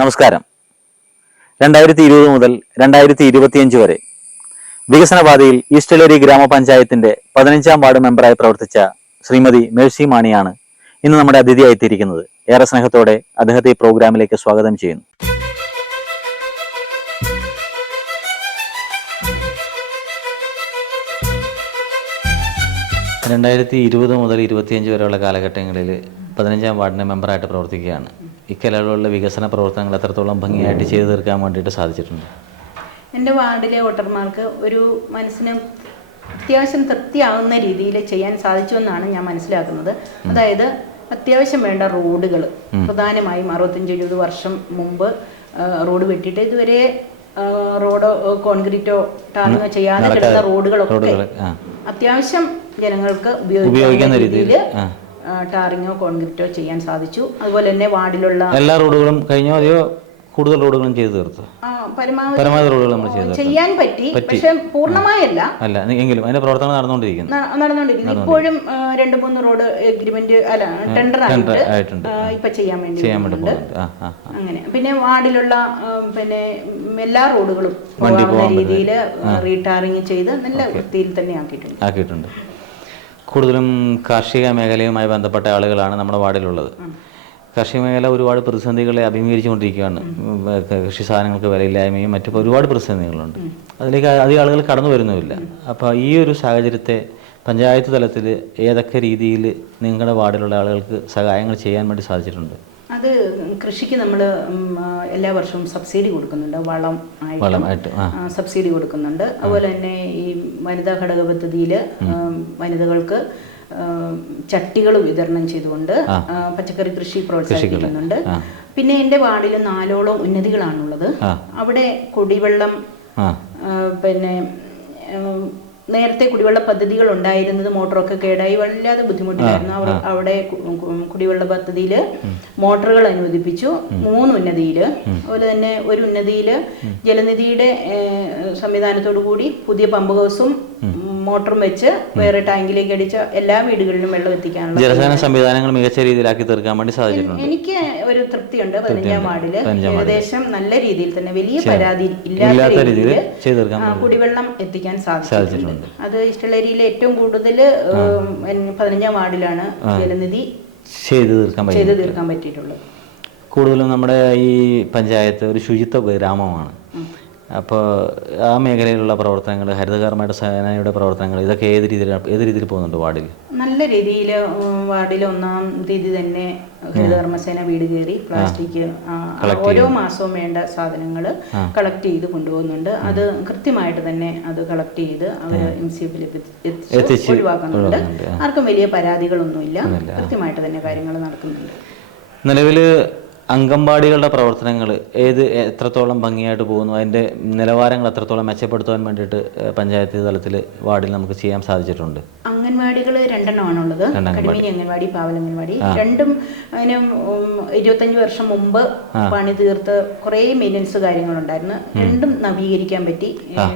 നമസ്കാരം. 2020 മുതൽ 2025 വരെ വികസനപാതയിൽ ഈസ്റ്റലേരി ഗ്രാമപഞ്ചായത്തിന്റെ 15ാം വാർഡ് മെമ്പറായി പ്രവർത്തിച്ച ശ്രീമതി മേഴ്സി മാണിയാണ് ഇന്ന് നമ്മുടെ അതിഥിയായിത്തീരിക്കുന്നത്. ഏറെ സ്നേഹത്തോടെ അദ്ദേഹത്തെ ഈ പ്രോഗ്രാമിലേക്ക് സ്വാഗതം ചെയ്യുന്നു. 2020 മുതൽ 25 വരെയുള്ള കാലഘട്ടങ്ങളിൽ 15ാം വാർഡിന് മെമ്പറായിട്ട് പ്രവർത്തിക്കുകയാണ്. ഇക്കാലയളവിലുള്ള വികസന പ്രവർത്തനങ്ങൾ എത്രത്തോളം ഭംഗിയായിട്ട് ചെയ്തു തീർക്കാൻ വേണ്ടിയിട്ട് സാധിച്ചിട്ടുണ്ട്? എൻ്റെ വാർഡിലെ വോട്ടർമാർക്ക് ഒരു മനസ്സിന് അത്യാവശ്യം തൃപ്തിയാവുന്ന രീതിയിൽ ചെയ്യാൻ സാധിച്ചു എന്നാണ് ഞാൻ മനസ്സിലാക്കുന്നത്. അതായത് അത്യാവശ്യം വേണ്ട റോഡുകൾ, പ്രധാനമായും 65-70 വർഷം മുമ്പ് റോഡ് വെട്ടിയിട്ട് ഇതുവരെ റോഡോ കോൺക്രീറ്റോ ടാറിങ്ങോ ചെയ്യാതെ കിടന്ന റോഡുകളൊക്കെ അത്യാവശ്യം ജനങ്ങൾക്ക് ഉപയോഗിക്കുന്ന രീതിയിൽ ടാറിങ്ങോ കോൺക്രീറ്റോ ചെയ്യാൻ സാധിച്ചു. അതുപോലെ തന്നെ വാർഡിലുള്ള എല്ലാ റോഡുകളും കഴിഞ്ഞോ അതെയോ കൂടുതൽ റോഡുകളും ചെയ്തു തീർത്തു? പരമാവധി റോഡുകൾ നമ്മൾ ചെയ്യാൻ പറ്റി, പക്ഷെ പൂർണ്ണമായല്ല. എങ്കിലും അതിന്റെ പ്രവർത്തനം നടന്നുകൊണ്ടിരിക്കുന്നു. ഇപ്പോഴും 2-3 റോഡ് എഗ്രിമെന്റ് ടെൻഡർ ആയിട്ടുണ്ട്, ഇപ്പൊ ചെയ്യാൻ വേണ്ടി. അങ്ങനെ പിന്നെ വാർഡിലുള്ള എല്ലാ റോഡുകളും രീതിയിൽ റീടാറിങ് ചെയ്ത് നല്ല വൃത്തിയിൽ തന്നെ ആക്കിയിട്ടുണ്ട്. കൂടുതലും കാർഷിക മേഖലയുമായി ബന്ധപ്പെട്ട ആളുകളാണ് നമ്മുടെ വാർഡിലുള്ളത്. കാർഷിക മേഖല ഒരുപാട് പ്രതിസന്ധികളെ അഭിമുഖീകരിച്ചുകൊണ്ടിരിക്കുകയാണ്. കൃഷി സാധനങ്ങൾക്ക് വിലയില്ലായ്മയും മറ്റു ഒരുപാട് പ്രതിസന്ധികളുണ്ട്. അതിലേക്ക് അധികം ആളുകൾ കടന്നു വരുന്നുമില്ല. അപ്പോൾ ഈ ഒരു സാഹചര്യത്തെ പഞ്ചായത്ത് തലത്തിൽ ഏതൊക്കെ രീതിയിൽ നിങ്ങളുടെ വാർഡിലുള്ള ആളുകൾക്ക് സഹായങ്ങൾ ചെയ്യാൻ വേണ്ടി സാധിച്ചിട്ടുണ്ട്? അത് കൃഷിക്ക് നമ്മൾ എല്ലാ വർഷവും സബ്സിഡി കൊടുക്കുന്നുണ്ട്, വളമായിട്ട് സബ്സിഡി കൊടുക്കുന്നുണ്ട്. അതുപോലെ തന്നെ ഈ വനിതാ ഘടക പദ്ധതിയിൽ വനിതകൾക്ക് ചട്ടികൾ വിതരണം ചെയ്തുകൊണ്ട് പച്ചക്കറി കൃഷി പ്രോത്സാഹിപ്പിക്കുന്നുണ്ട്. പിന്നെ എൻ്റെ വാർഡിൽ 4ഓളം ഉന്നതികളാണുള്ളത്. അവിടെ കുടിവെള്ളം, പിന്നെ നേരത്തെ കുടിവെള്ള പദ്ധതികൾ ഉണ്ടായിരുന്നത് മോട്ടറൊക്കെ കേടായി വല്ലാതെ ബുദ്ധിമുട്ടിലായിരുന്നു. അവിടെ കുടിവെള്ള പദ്ധതിയിൽ മോട്ടറുകൾ അനുവദിപ്പിച്ചു 3 ഉന്നതിയിൽ. അതുപോലെ തന്നെ ഒരു ഉന്നതിയിൽ ജലനിധിയുടെ സംവിധാനത്തോടു കൂടി പുതിയ പമ്പ് ഹൗസും മോട്ടറും വെച്ച് വേറെ ടാങ്കിലേക്ക് അടിച്ച എല്ലാ വീടുകളിലും വെള്ളം എത്തിക്കാനുള്ള ജലസേന സംവിധാനങ്ങൾ മികച്ച രീതിയിലാക്കി തീർക്കാൻ വേണ്ടി സാധിച്ചിട്ടുണ്ട്. എനിക്ക് ഒരു തൃപ്തിയുണ്ട്. 15ാം വാർഡില് ഏകദേശം നല്ല രീതിയിൽ തന്നെ വലിയ പരാതി ഇല്ലാത്ത രീതിയിൽ കുടിവെള്ളം എത്തിക്കാൻ സാധിച്ചിട്ടുണ്ട്. അത് ഈസ്റ്റലേരിയിലെ ഏറ്റവും കൂടുതൽ 15ാം വാർഡിലാണ് ജലനിധി ചെയ്തു തീർക്കാൻ പറ്റിയിട്ടുള്ളത്. കൂടുതലും നമ്മുടെ ഈ പഞ്ചായത്ത് ഒരു ശുചിത്വ ഗ്രാമമാണ്. അപ്പോൾ ആ മേഖലയിലുള്ള പ്രവർത്തനങ്ങൾ, ഹരിതകർമ്മയുടെ സേനയുടെ പ്രവർത്തനങ്ങൾ, ഇതൊക്കെ ഏത് രീതിയിൽ പോകുന്നുണ്ട് വാർഡിൽ? നല്ല രീതിയിൽ വാർഡിൽ 1ാം തീയതി തന്നെ ഹരിതകർമ്മസേന വീട് കയറി പ്ലാസ്റ്റിക് ഓരോ മാസവും വേണ്ട സാധനങ്ങൾ കളക്ട് ചെയ്ത് കൊണ്ടുപോകുന്നുണ്ട്. അത് കൃത്യമായിട്ട് തന്നെ അത് കളക്ട് ചെയ്ത് അവർ MCF എത്തിച്ച് ഒഴിവാക്കുന്നുണ്ട്. ആർക്കും വലിയ പരാതികളൊന്നുമില്ല. കൃത്യമായിട്ട് തന്നെ കാര്യങ്ങൾ നടക്കുന്നുണ്ട്. നിലവിൽ അംഗൻവാടികളുടെ പ്രവർത്തനങ്ങൾ എത്രത്തോളം ഭംഗിയായിട്ട് പോകുന്നു? അതിൻ്റെ നിലവാരങ്ങൾ എത്രത്തോളം മെച്ചപ്പെടുത്താൻ വേണ്ടിയിട്ട് പഞ്ചായത്ത് തലത്തിൽ വാർഡിൽ നമുക്ക് ചെയ്യാൻ സാധിച്ചിട്ടുണ്ട്? അംഗൻവാടികൾ 2എണ്ണമാണുള്ളത്. കടിമേനി അംഗൻവാടി, പാവൽ അംഗൻവാടി. രണ്ടും അതിന് 25 വർഷം മുമ്പ് പണി തീർത്ത് കുറേ മെയിൻ്റനൻസ് കാര്യങ്ങളുണ്ടായിരുന്നു. രണ്ടും നവീകരിക്കാൻ പറ്റി.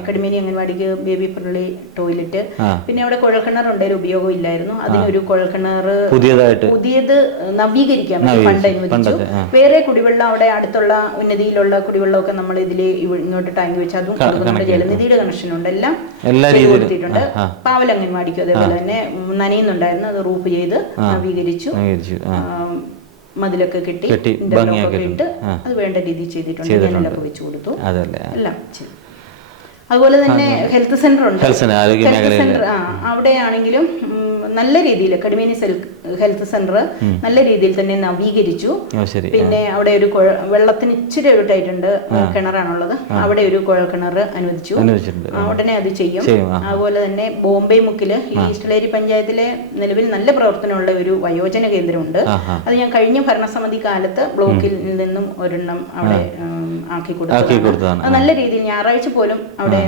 കടിമേനി അംഗൻവാടിക്ക് ബേബി ഫ്രണ്ട്ലി ടോയ്ലറ്റ്, പിന്നെ അവിടെ കുഴൽക്കിണർ ഉണ്ടായാലും ഉപയോഗം ഇല്ലായിരുന്നു. അതിനൊരു കുഴൽക്കിണർ പുതിയത് നവീകരിക്കാൻ പറ്റി, ഫണ്ട് അനുവദിച്ചു. വേറെ കുടിവെള്ളം അവിടെ അടുത്തുള്ള ഉന്നതിയിലുള്ള കുടിവെള്ളമൊക്കെ നമ്മൾ ഇങ്ങോട്ട് ടാങ്ക് വെച്ച് അതും കൊടുക്കുന്നുണ്ട്. ജലനിധിയുടെ കണക്ഷനുണ്ട്, എല്ലാം കൊടുത്തിട്ടുണ്ട്. പാവൽ അംഗൻവാടിക്കും അതേപോലെ തന്നെ നനയുന്നുണ്ടായിരുന്നു. അത് റൂഫ് ചെയ്ത് നവീകരിച്ചു, മതിലൊക്കെ കെട്ടി ഇന്റർലോക്കൊക്കെ ഇട്ട് അത് വേണ്ട രീതിയിൽ ചെയ്തിട്ടുണ്ട്. ജനലൊക്കെ വെച്ച് കൊടുത്തു, എല്ലാം ചെയ്തു. അതുപോലെ തന്നെ ഹെൽത്ത് സെന്റർ ഉണ്ട്. ഹെൽത്ത് സെന്റർ അവിടെയാണെങ്കിലും നല്ല രീതിയിൽ കടിമേനി ഹെൽത്ത് സെന്റർ നല്ല രീതിയിൽ തന്നെ നവീകരിച്ചു. പിന്നെ അവിടെ ഒരു വെള്ളത്തിന് ഇച്ചിരി ഒരു ടൈറ്റുണ്ട്, കിണറാണുള്ളത്. അവിടെ ഒരു കുഴൽ കിണർ അനുവദിച്ചു. ഉടനെ അത് ചെയ്യും. അതുപോലെ തന്നെ ബോംബെ മുക്കില് ഈ ഈസ്റ്റലേരി പഞ്ചായത്തിലെ നിലവിൽ നല്ല പ്രവർത്തനമുള്ള ഒരു വയോജന കേന്ദ്രമുണ്ട്. അത് ഞാൻ കഴിഞ്ഞ ഭരണസമിതി കാലത്ത് ബ്ലോക്കിൽ നിന്നും ഒരെണ്ണം അവിടെ ആക്കി കൊടുത്തതാണ്. നല്ല രീതിയിൽ ഞായറാഴ്ച പോലും അവിടെ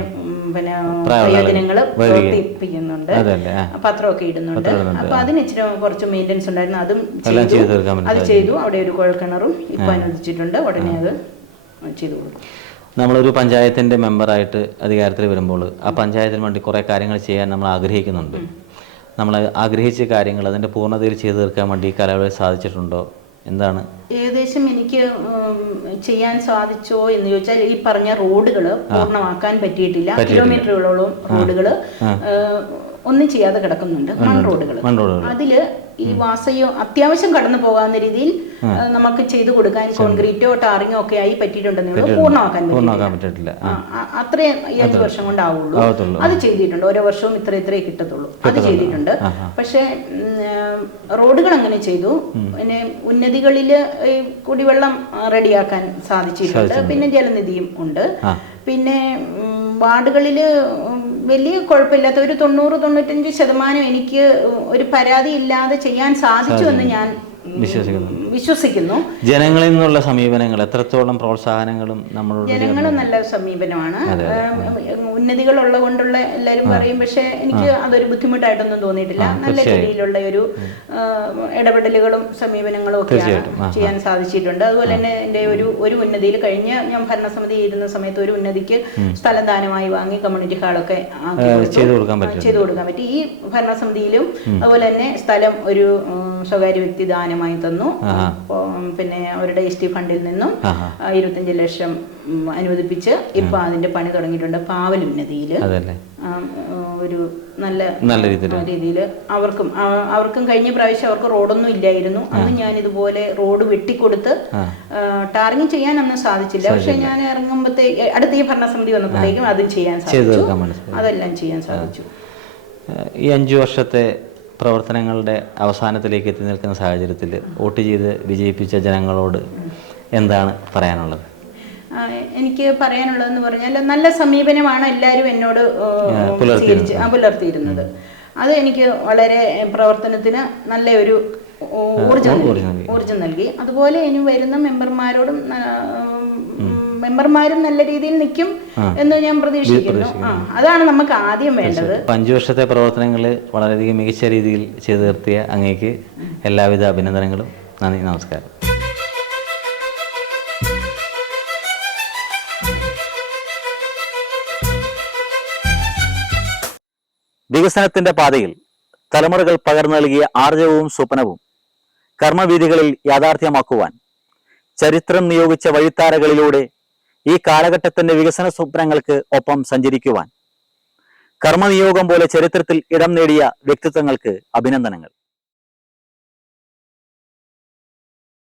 പിന്നെ പ്രയോജനങ്ങൾ പ്രവർത്തിപ്പിക്കുന്നുണ്ട്, പത്രമൊക്കെ ഇടുന്നുണ്ട്. അപ്പൊ അതിന് ഇച്ചിരി കുറച്ച് മെയിൻ്റനൻസ് ഉണ്ടായിരുന്നു. അതും ചെയ്തു. അവിടെ ഒരു കുഴൽക്കിണറും ഇപ്പൊ അനുവദിച്ചിട്ടുണ്ട്. ഉടനെ അത് ചെയ്തു കൊടുക്കും. നമ്മളൊരു പഞ്ചായത്തിന്റെ മെമ്പറായിട്ട് അധികാരത്തിൽ വരുമ്പോൾ ആ പഞ്ചായത്തിന് വേണ്ടി കുറേ കാര്യങ്ങൾ ചെയ്യാൻ നമ്മൾ ആഗ്രഹിക്കുന്നുണ്ട്. നമ്മൾ ആഗ്രഹിച്ച കാര്യങ്ങൾ അതിൻ്റെ പൂർണ്ണതയിൽ ചെയ്തു തീർക്കാൻ വേണ്ടി ഈ കാലയളവിൽ സാധിച്ചിട്ടുണ്ടോ? എന്താണ്? ഏകദേശം എനിക്ക് ചെയ്യാൻ സാധിച്ചോ എന്ന് ചോദിച്ചാൽ, ഈ പറഞ്ഞ റോഡുകൾ പൂർണ്ണമാക്കാൻ പറ്റിയിട്ടില്ല. കിലോമീറ്ററുകളോളം റോഡുകൾ ഒന്നും ചെയ്യാതെ കിടക്കുന്നുണ്ട്. മൺറോഡുകൾ. അതില് ഈ വാസയോ അത്യാവശ്യം കടന്നു പോകാവുന്ന രീതിയിൽ നമുക്ക് ചെയ്തു കൊടുക്കാൻ കോൺക്രീറ്റോ ടാറിങ്ങോ ഒക്കെ ആയി പറ്റിയിട്ടുണ്ടെന്നുള്ളൂ. പൂർണ്ണമാക്കാൻ പറ്റിയിട്ടില്ല. അത്രയും 5 വർഷം കൊണ്ടാവുള്ളൂ. അത് ചെയ്തിട്ടുണ്ട്. ഓരോ വർഷവും ഇത്രേ കിട്ടത്തുള്ളൂ. അത് ചെയ്തിട്ടുണ്ട്. പക്ഷെ റോഡുകൾ അങ്ങനെ ചെയ്തു. പിന്നെ ഉന്നതികളില് കുടിവെള്ളം റെഡിയാക്കാൻ സാധിച്ചിട്ടുണ്ട്. പിന്നെ ജലനിധിയും ഉണ്ട്. പിന്നെ വാർഡുകളില് വലിയ കുഴപ്പമില്ലാത്ത ഒരു 90-95% എനിക്ക് ഒരു പരാതി ഇല്ലാതെ ചെയ്യാൻ സാധിച്ചു എന്ന് ഞാൻ വിശ്വസിക്കുന്നു. ജനങ്ങളിൽ നിന്നുള്ള സമീപനങ്ങൾ എത്രത്തോളം പ്രോത്സാഹനങ്ങളും നമ്മളോട് ജനങ്ങൾ നല്ല സമീപനമാണ്. ഉന്നതികളുള്ളത് കൊണ്ടുള്ള എല്ലാവരും പറയും. പക്ഷെ എനിക്ക് അതൊരു ബുദ്ധിമുട്ടായിട്ടൊന്നും തോന്നിയിട്ടില്ല. നല്ല രീതിയിലുള്ള ഒരു ഇടപെടലുകളും സമീപനങ്ങളും ഒക്കെയാണ് ചെയ്യാൻ സാധിച്ചിട്ടുണ്ട്. അതുപോലെ തന്നെ എൻ്റെ ഒരു ഉന്നതിയിൽ കഴിഞ്ഞ ഞാൻ ഭരണസമിതി ഇരുന്ന സമയത്ത് ഒരു ഉന്നതിക്ക് സ്ഥലം ദാനമായി വാങ്ങി കമ്മ്യൂണിറ്റി ഹാളൊക്കെ ചെയ്തു കൊടുക്കാൻ പറ്റി. ഈ ഭരണസമിതിയിലും അതുപോലെ തന്നെ സ്ഥലം ഒരു സ്വകാര്യ വ്യക്തി ദാനമായി തന്നു. പിന്നെ അവരുടെ ST ഫണ്ടിൽ നിന്നും 25 ലക്ഷം അനുവദിപ്പിച്ച് ഇപ്പൊ അതിന്റെ പണി തുടങ്ങിയിട്ടുണ്ട്. പാവൽ ഉന്നതിയില് ഒരു നല്ല രീതിയിൽ അവർക്കും കഴിഞ്ഞ പ്രാവശ്യം അവർക്ക് റോഡൊന്നും ഇല്ലായിരുന്നു. അന്ന് ഞാൻ ഇതുപോലെ റോഡ് വെട്ടിക്കൊടുത്ത് ടാറിങ് ചെയ്യാൻ അന്ന് സാധിച്ചില്ല. പക്ഷെ ഞാൻ ഇറങ്ങുമ്പോഴത്തേ അടുത്ത ഈ ഭരണസമിതി വന്നപ്പോഴേക്കും അതും ചെയ്യാൻ സാധിച്ചു. അതെല്ലാം ചെയ്യാൻ സാധിച്ചു. ഈ 5 വർഷത്തെ പ്രവർത്തനങ്ങളുടെ അവസാനത്തിലേക്ക് എത്തി നിൽക്കുന്ന സാഹചര്യത്തിൽ വോട്ട് ചെയ്ത് വിജയിപ്പിച്ച ജനങ്ങളോട് എന്താണ് പറയാനുള്ളത്? എനിക്ക് പറയാനുള്ളതെന്ന് പറഞ്ഞാൽ നല്ല സമീപനമാണ് എല്ലാവരും എന്നോട് പുലർത്തിയിരുന്നത്. അത് എനിക്ക് വളരെ പ്രവർത്തനത്തിന് നല്ല ഒരു ഊർജം നൽകി. അതുപോലെ ഇനി വരുന്ന മെമ്പർമാരും നല്ല രീതിയിൽ നിൽക്കും എന്ന് ഞാൻ പ്രതീക്ഷിക്കുന്നു. അതാണ് നമുക്ക് ആദ്യം വേണ്ടത്. 5 വർഷത്തെ പ്രവർത്തനങ്ങൾ വളരെയധികം മികച്ച രീതിയിൽ ചെയ്തു തീർത്തിയ അങ്ങേക്ക് എല്ലാവിധ അഭിനന്ദനങ്ങളും. നന്ദി, നമസ്കാരം. വികസനത്തിന്റെ പാതയിൽ തലമുറകൾ പകർന്നു നൽകിയ ആർജവവും സ്വപ്നവും കർമ്മവീഥികളിൽ യാഥാർത്ഥ്യമാക്കുവാൻ ചരിത്രം നിയോഗിച്ച വഴിത്താരകളിലൂടെ ഈ കാലഘട്ടത്തിന്റെ വികസന സ്വപ്നങ്ങൾക്ക് ഒപ്പം സഞ്ചരിക്കുവാൻ കർമ്മനിയോഗം പോലെ ചരിത്രത്തിൽ ഇടം നേടിയ വ്യക്തിത്വങ്ങൾക്ക് അഭിനന്ദനങ്ങൾ.